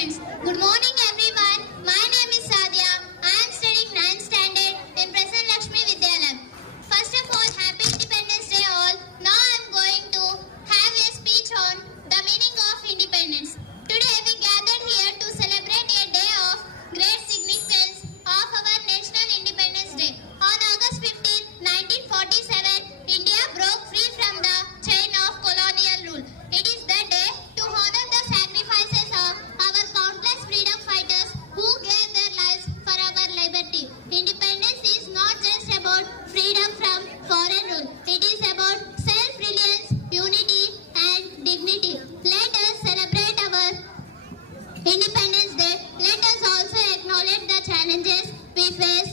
friends. Good morning everyone. My name is Sadia. I am studying 9th standard in Prasanna Lakshmi Vidyalayam. First of all, Happy Independence Day all. Now I am going to have a speech on the meaning of independence. Today we gathered here to celebrate a day of great significance of our National Independence Day. On August 15, 1947, India broke free from the chain of colonial rule. It is the day to honor the sacrifices of our countless freedom fighters who gave their lives for our liberty. Independence is not just about freedom from foreign rule. It is about self-reliance, unity and dignity. Let us celebrate our Independence Day. Let us also acknowledge the challenges we face